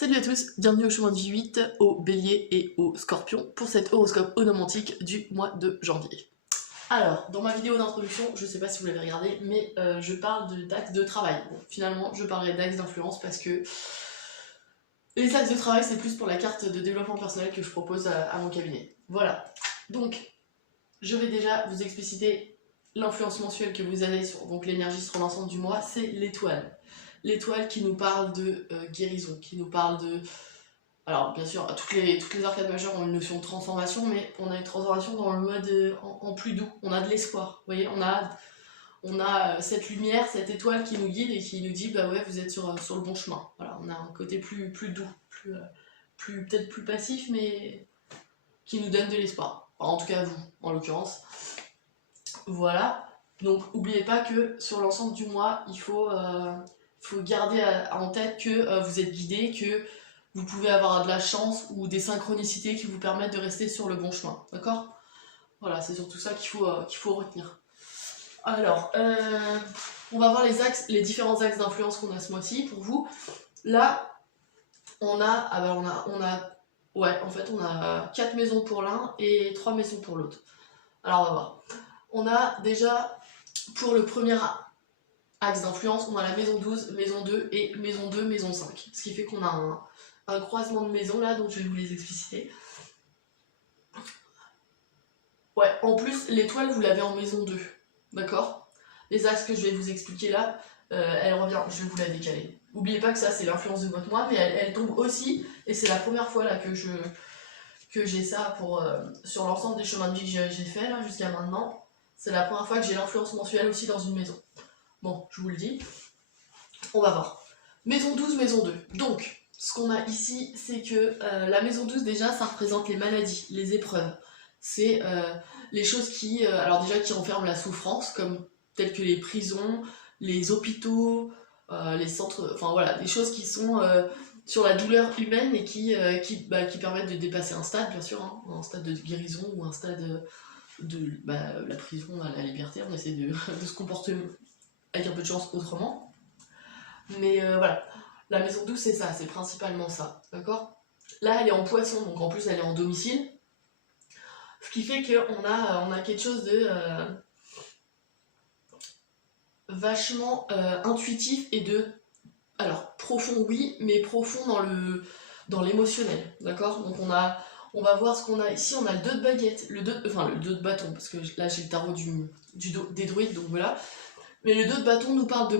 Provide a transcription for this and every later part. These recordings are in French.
Salut à tous, bienvenue au chemin de J8, au Bélier et au Scorpion pour cet horoscope onomantique du mois de janvier. Alors, dans ma vidéo d'introduction, je sais pas si vous l'avez regardé, mais je parle d'axes de travail. Bon, finalement, je parlerai d'axes d'influence parce que les axes de travail, c'est plus pour la carte de développement personnel que je propose à mon cabinet. Voilà, donc je vais déjà vous expliciter l'influence mensuelle que vous avez sur l'énergie sur l'ensemble du mois, c'est l'étoile. L'étoile qui nous parle de guérison, qui nous parle de... Alors bien sûr, toutes les arcades majeures ont une notion de transformation, mais on a une transformation dans le mode en plus doux, on a de l'espoir. Vous voyez, on a cette lumière, cette étoile qui nous guide et qui nous dit bah ouais, vous êtes sur le bon chemin. Voilà, on a un côté plus doux, peut-être plus passif, mais qui nous donne de l'espoir. Enfin, en tout cas vous, en l'occurrence. Voilà, donc n'oubliez pas que sur l'ensemble du mois, il faut garder en tête que vous êtes guidé, que vous pouvez avoir de la chance ou des synchronicités qui vous permettent de rester sur le bon chemin, d'accord? Voilà, c'est surtout ça qu'il faut retenir. Alors, on va voir les différents axes d'influence qu'on a ce mois-ci pour vous. Là, on a 4 maisons pour l'un et 3 maisons pour l'autre. Alors, on va voir. On a déjà, pour le premier axe d'influence, on a la maison 12, maison 2 et maison 2, maison 5. Ce qui fait qu'on a un croisement de maisons là, donc je vais vous les expliciter. Ouais, en plus, l'étoile, vous l'avez en maison 2, d'accord? Les axes que je vais vous expliquer là, elle revient, je vais vous la décaler. N'oubliez pas que ça, c'est l'influence de votre mois, mais elle tombe aussi, et c'est la première fois là que j'ai ça sur l'ensemble des chemins de vie que j'ai fait là jusqu'à maintenant. C'est la première fois que j'ai l'influence mensuelle aussi dans une maison. Bon, je vous le dis. On va voir. Maison 12, maison 2. Donc, ce qu'on a ici, c'est que la maison 12, déjà, ça représente les maladies, les épreuves. C'est les choses qui renferment la souffrance, telles que les prisons, les hôpitaux, les centres... Enfin voilà, des choses qui sont sur la douleur humaine et qui permettent de dépasser un stade, bien sûr, hein, un stade de guérison ou un stade de la prison à la liberté. On essaie de se comporter avec un peu de chance autrement. Mais voilà, la maison 12 c'est ça, c'est principalement ça, d'accord? Là elle est en poisson, donc en plus elle est en domicile. Ce qui fait qu'on a quelque chose de vachement intuitif et alors profond oui, mais profond dans l'émotionnel, d'accord? Donc on va voir ce qu'on a ici, on a le 2 de baguette, le 2 de bâton, parce que là j'ai le tarot des druides, donc voilà. Mais le 2 de bâton nous parle de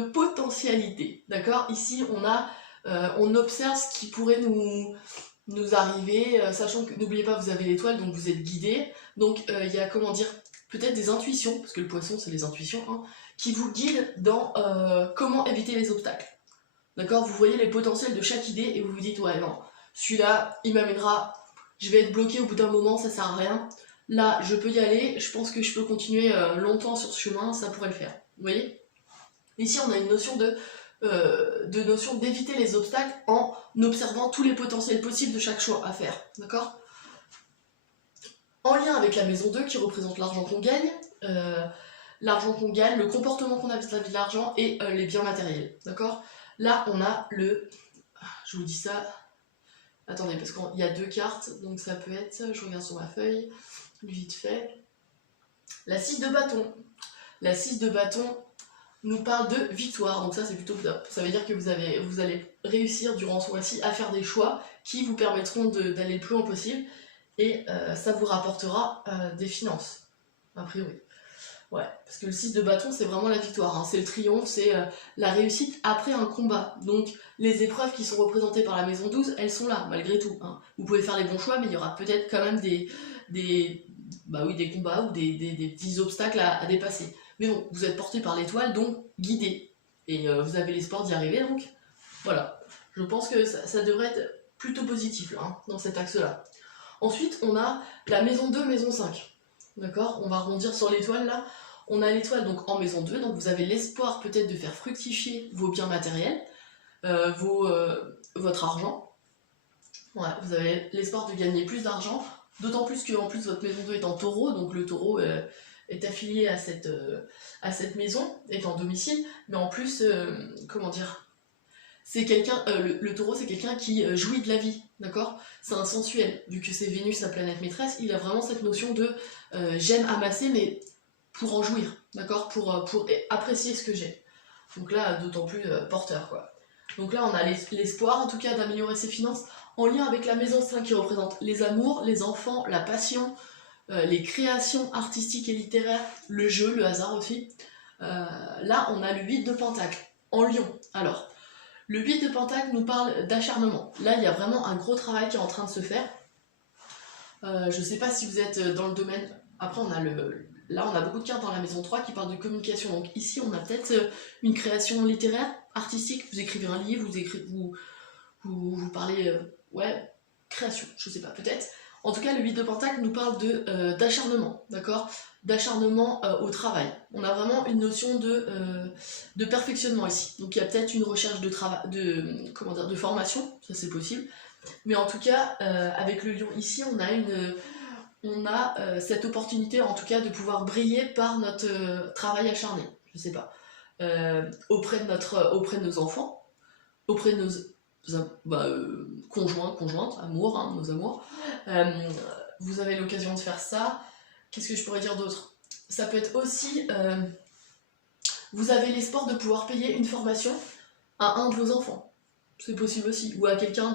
potentialité, d'accord? Ici, on observe ce qui pourrait nous arriver, sachant que, n'oubliez pas, vous avez l'étoile, donc vous êtes guidé. Donc, il y a, peut-être des intuitions, parce que le poisson, c'est les intuitions, hein, qui vous guident dans comment éviter les obstacles. D'accord? Vous voyez les potentiels de chaque idée et vous vous dites, ouais, non, celui-là, il m'amènera, je vais être bloqué au bout d'un moment, ça sert à rien. Là, je peux y aller, je pense que je peux continuer longtemps sur ce chemin, ça pourrait le faire. Vous voyez? Ici, on a une notion notion d'éviter les obstacles en observant tous les potentiels possibles de chaque choix à faire. D'accord? En lien avec la maison 2 qui représente l'argent qu'on gagne, le comportement qu'on a vis-à-vis de l'argent et les biens matériels. D'accord? Là, on a je vous dis ça... Attendez, parce qu'il y a 2 cartes, donc ça peut être... Je regarde sur ma feuille... Vite fait. La 6 de bâton. La 6 de bâton nous parle de victoire, donc ça c'est plutôt top. Ça veut dire que vous allez réussir durant ce mois-ci à faire des choix qui vous permettront d'aller le plus loin possible et ça vous rapportera des finances, a priori. Ouais, parce que le 6 de bâton c'est vraiment la victoire, hein. C'est le triomphe, c'est la réussite après un combat. Donc les épreuves qui sont représentées par la maison 12, elles sont là, malgré tout, hein. Vous pouvez faire les bons choix, mais il y aura peut-être quand même des combats ou des petits obstacles à dépasser. Mais bon, vous êtes porté par l'étoile, donc guidé. Et vous avez l'espoir d'y arriver, donc voilà. Je pense que ça devrait être plutôt positif là, hein, dans cet axe-là. Ensuite, on a la maison 2, maison 5. D'accord? On va rebondir sur l'étoile là. On a l'étoile donc en maison 2, donc vous avez l'espoir peut-être de faire fructifier vos biens matériels, votre argent. Ouais, vous avez l'espoir de gagner plus d'argent, d'autant plus que en plus votre maison 2 est en taureau, donc le taureau est affilié à cette maison, est en domicile, mais en plus, c'est quelqu'un, le taureau c'est quelqu'un qui jouit de la vie, d'accord? C'est un sensuel, vu que c'est Vénus sa planète maîtresse, il a vraiment cette notion de j'aime amasser mais pour en jouir, d'accord? Pour apprécier ce que j'ai. Donc là, d'autant plus porteur, quoi. Donc là, on a l'espoir, en tout cas, d'améliorer ses finances en lien avec la maison 5 qui représente les amours, les enfants, la passion, les créations artistiques et littéraires, le jeu, le hasard aussi. Là, on a le 8 de Pentacle, en Lion. Alors, le 8 de Pentacle nous parle d'acharnement. Là, il y a vraiment un gros travail qui est en train de se faire. Je sais pas si vous êtes dans le domaine... Après, là, on a beaucoup de cartes dans la maison 3 qui parlent de communication. Donc ici, on a peut-être une création littéraire, artistique. Vous écrivez un livre, vous parlez... ouais, création, je sais pas, peut-être. En tout cas, le 8 de Pentacle nous parle d'acharnement, d'accord? D'acharnement au travail. On a vraiment une notion de perfectionnement ici. Donc il y a peut-être une recherche de travail, de formation, ça c'est possible. Mais en tout cas, avec le lion ici, on a cette opportunité en tout cas de pouvoir briller par notre travail acharné, je sais pas, auprès de nos enfants, auprès de nos conjoints, conjointes, amours, hein, nos amours. Vous avez l'occasion de faire ça. Qu'est-ce que je pourrais dire d'autre? Ça peut être aussi, vous avez l'espoir de pouvoir payer une formation à un de vos enfants. C'est possible aussi, ou à quelqu'un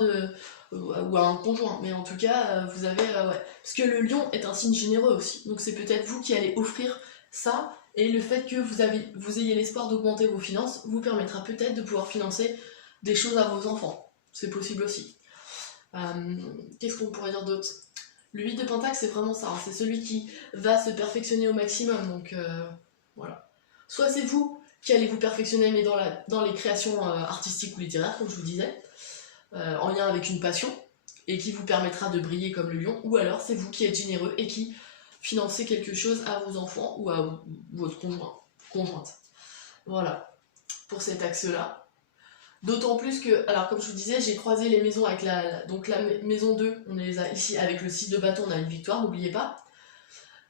ou à un conjoint, mais en tout cas, vous avez, ouais. Parce que le lion est un signe généreux aussi, donc c'est peut-être vous qui allez offrir ça, et le fait que vous ayez l'espoir d'augmenter vos finances vous permettra peut-être de pouvoir financer des choses à vos enfants. C'est possible aussi. Qu'est-ce qu'on pourrait dire d'autre? Le 8 de Pentacle, c'est vraiment ça, hein. C'est celui qui va se perfectionner au maximum, donc voilà. Soit c'est vous qui allez vous perfectionner, mais dans les créations artistiques ou littéraires, comme je vous disais, en lien avec une passion, et qui vous permettra de briller comme le lion, ou alors c'est vous qui êtes généreux et qui financez quelque chose à vos enfants ou à votre conjointe. Voilà, pour cet axe-là. D'autant plus que, alors comme je vous disais, j'ai croisé les maisons avec donc la maison 2, on les a ici avec le 6 de bâton, on a une victoire, n'oubliez pas.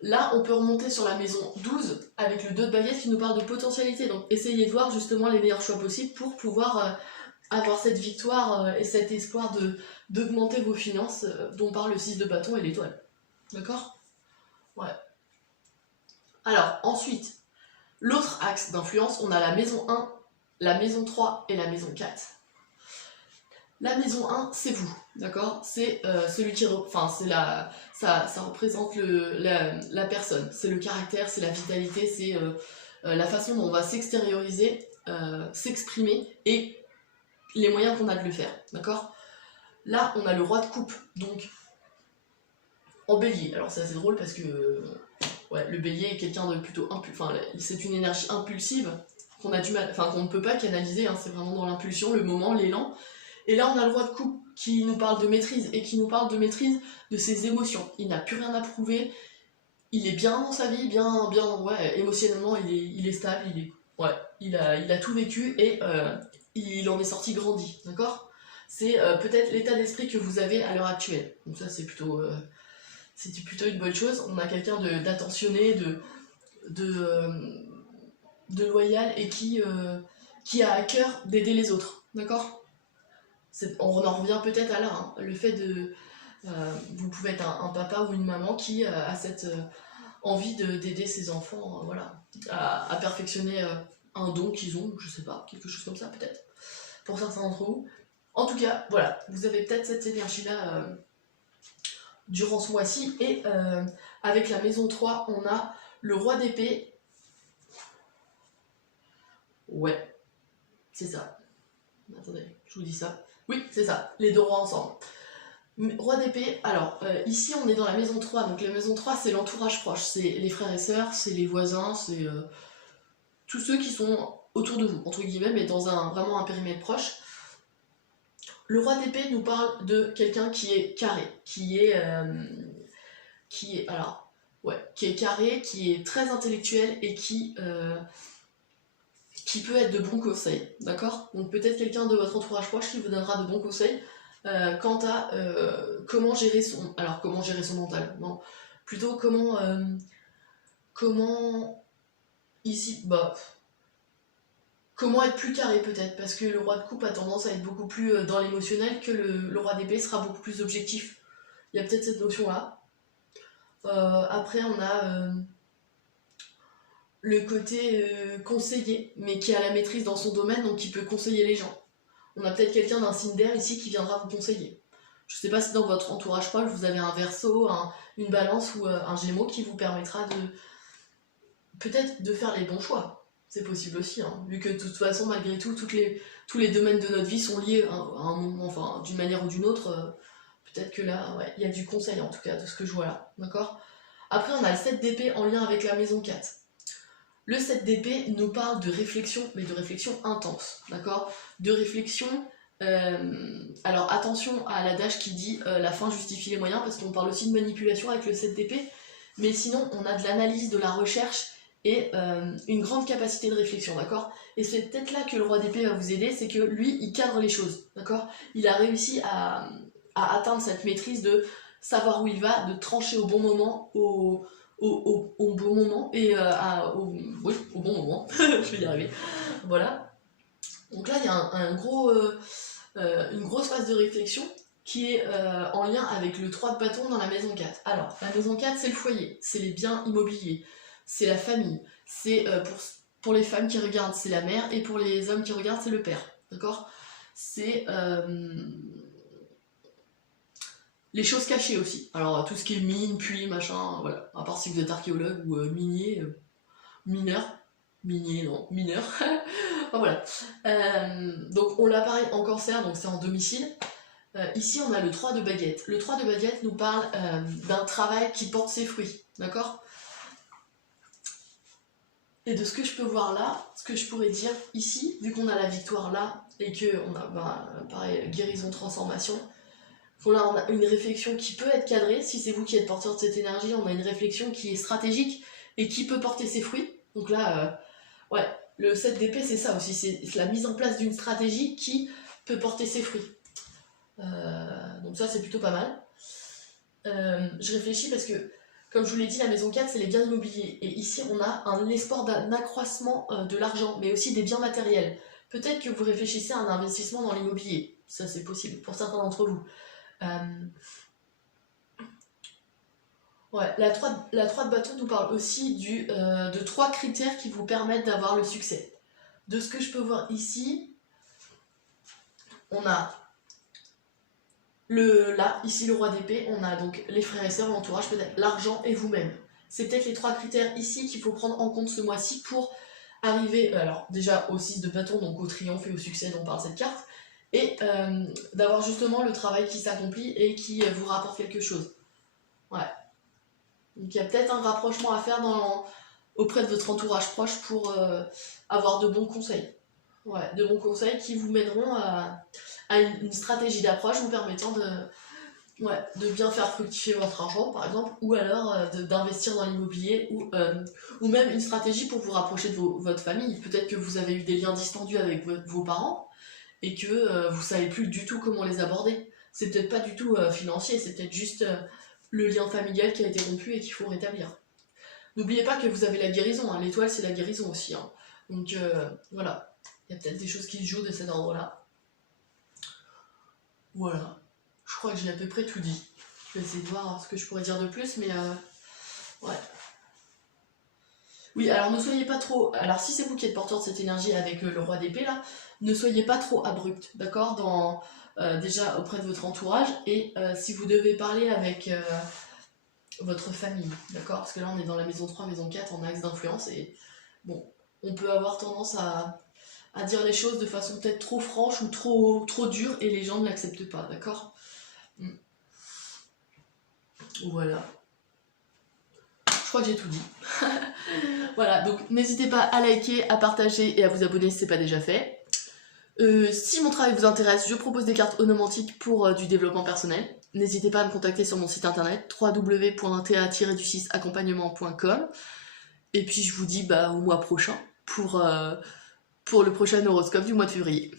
Là, on peut remonter sur la maison 12 avec le 2 de baguette qui nous parle de potentialité. Donc essayez de voir justement les meilleurs choix possibles pour pouvoir avoir cette victoire et cet espoir d'augmenter vos finances dont parle le 6 de bâton et l'étoile. D'accord? Ouais. Alors, ensuite, l'autre axe d'influence, on a la maison 1, la maison 3 et la maison 4. La maison 1, c'est vous, d'accord? C'est celui qui... Enfin, ça représente la personne. C'est le caractère, c'est la vitalité, c'est la façon dont on va s'extérioriser, s'exprimer et les moyens qu'on a de le faire, d'accord? Là, on a le roi de coupe, donc en bélier. Alors c'est assez drôle parce que ouais, le bélier est quelqu'un de plutôt enfin, c'est une énergie impulsive qu'on a du mal, enfin qu'on ne peut pas canaliser, hein, c'est vraiment dans l'impulsion, le moment, l'élan. Et là, on a le roi de coupe qui nous parle de maîtrise et qui nous parle de maîtrise de ses émotions. Il n'a plus rien à prouver, il est bien dans sa vie, bien, ouais, émotionnellement, il est stable, il a tout vécu et il en est sorti grandi, d'accord? C'est peut-être l'état d'esprit que vous avez à l'heure actuelle. Donc ça, c'est plutôt une bonne chose. On a quelqu'un d'attentionné, de loyal et qui a à cœur d'aider les autres, d'accord? On en revient peut-être à là, hein, le fait de... vous pouvez être un papa ou une maman qui a cette envie d'aider ses enfants voilà, à perfectionner un don qu'ils ont, je sais pas, quelque chose comme ça peut-être, pour certains d'entre vous. En tout cas, voilà, vous avez peut-être cette énergie-là durant ce mois-ci, et avec la maison 3, on a le roi d'épée. Ouais, c'est ça. Attendez, je vous dis ça. Oui, c'est ça, les deux rois ensemble. Roi d'épée, alors ici on est dans la maison 3, donc la maison 3 c'est l'entourage proche, c'est les frères et sœurs, c'est les voisins, c'est tous ceux qui sont autour de vous, entre guillemets, mais dans vraiment un périmètre proche. Le roi d'épée nous parle de quelqu'un qui est carré, qui est carré, qui est très intellectuel et qui peut être de bons conseils, d'accord? Donc peut-être quelqu'un de votre entourage proche qui vous donnera de bons conseils quant à comment gérer son mental, non, plutôt comment ici, Comment être plus carré peut-être, parce que le roi de coupe a tendance à être beaucoup plus dans l'émotionnel, que le roi d'épée sera beaucoup plus objectif. Il y a peut-être cette notion-là. Après, on a le côté conseiller, mais qui a la maîtrise dans son domaine, donc qui peut conseiller les gens. On a peut-être quelqu'un d'un signe d'air ici qui viendra vous conseiller. Je sais pas si dans votre entourage proche, vous avez un Verseau, une Balance ou un Gémeaux qui vous permettra de peut-être de faire les bons choix. C'est possible aussi, hein, vu que de toute façon, malgré tout, tous les domaines de notre vie sont liés à un moment, enfin, d'une manière ou d'une autre. Peut-être que là, ouais, il y a du conseil en tout cas, de ce que je vois là, d'accord? Après, on a le 7 d'épée en lien avec la maison 4. Le 7 d'épée nous parle de réflexion, mais de réflexion intense, d'accord? De réflexion... alors attention à l'adage qui dit la fin justifie les moyens, parce qu'on parle aussi de manipulation avec le 7 d'épée, mais sinon on a de l'analyse, de la recherche et une grande capacité de réflexion, d'accord? Et c'est peut-être là que le roi d'épée va vous aider, c'est que lui, il cadre les choses, d'accord? Il a réussi à atteindre cette maîtrise de savoir où il va, de trancher au bon moment, au bon moment, et oui, au bon moment, je vais y arriver, voilà. Donc là, il y a une grosse phase de réflexion qui est en lien avec le 3 de bâton dans la maison 4. Alors, la maison 4, c'est le foyer, c'est les biens immobiliers, c'est la famille, c'est pour les femmes qui regardent, c'est la mère, et pour les hommes qui regardent, c'est le père, d'accord? C'est les choses cachées aussi. Alors, tout ce qui est mine, puits, machin, voilà. À part si vous êtes archéologue ou minier, mineur, minier, non, mineur. Enfin, voilà. Donc, on l'a pareil en cancer, donc c'est en domicile. Ici, on a le 3 de baguette. Le 3 de baguette nous parle d'un travail qui porte ses fruits, d'accord? Et de ce que je peux voir là, ce que je pourrais dire ici, vu qu'on a la victoire là, et qu'on a, pareil, guérison, transformation, là, on a une réflexion qui peut être cadrée. Si c'est vous qui êtes porteur de cette énergie, on a une réflexion qui est stratégique et qui peut porter ses fruits. Donc là, ouais, le 7 d'épée, c'est ça aussi. C'est la mise en place d'une stratégie qui peut porter ses fruits. Donc ça, c'est plutôt pas mal. Je réfléchis parce que, comme je vous l'ai dit, la maison 4, c'est les biens immobiliers. Et ici, on a un espoir d'un accroissement de l'argent, mais aussi des biens matériels. Peut-être que vous réfléchissez à un investissement dans l'immobilier. Ça, c'est possible pour certains d'entre vous. Ouais, la 3 de bâton nous parle aussi de 3 critères qui vous permettent d'avoir le succès. De ce que je peux voir ici, on a ici le roi d'épée, on a donc les frères et sœurs, l'entourage, peut-être l'argent et vous-même. C'est peut-être les 3 critères ici qu'il faut prendre en compte ce mois-ci pour arriver, alors déjà au 6 de bâton, donc au triomphe et au succès dont parle cette carte, et d'avoir justement le travail qui s'accomplit et qui vous rapporte quelque chose. Ouais. Donc il y a peut-être un rapprochement à faire auprès de votre entourage proche pour avoir de bons conseils. Ouais, de bons conseils qui vous mèneront à une stratégie d'approche vous permettant de bien faire fructifier votre argent, par exemple, ou alors d'investir dans l'immobilier, ou même une stratégie pour vous rapprocher de votre famille. Peut-être que vous avez eu des liens distendus avec vos parents, et que vous savez plus du tout comment les aborder. C'est peut-être pas du tout financier, c'est peut-être juste le lien familial qui a été rompu et qu'il faut rétablir. N'oubliez pas que vous avez la guérison, hein. L'étoile c'est la guérison aussi, hein. Donc voilà, il y a peut-être des choses qui se jouent de cet ordre-là. Voilà, je crois que j'ai à peu près tout dit. Je vais essayer de voir ce que je pourrais dire de plus, mais ouais. Oui, alors ne soyez pas trop... Alors si c'est vous qui êtes porteur de cette énergie avec le roi d'épée là, ne soyez pas trop abrupt, d'accord, déjà auprès de votre entourage, et si vous devez parler avec votre famille, d'accord, parce que là on est dans la maison 3, maison 4 en axe d'influence, et bon, on peut avoir tendance à dire les choses de façon peut-être trop franche ou trop dure, et les gens ne l'acceptent pas, d'accord. Voilà. Je crois que j'ai tout dit. Voilà, donc n'hésitez pas à liker, à partager et à vous abonner si ce n'est pas déjà fait. Si mon travail vous intéresse, je propose des cartes onomantiques pour du développement personnel. N'hésitez pas à me contacter sur mon site internet www.ta-accompagnement.com. Et puis je vous dis au mois prochain pour le prochain horoscope du mois de février.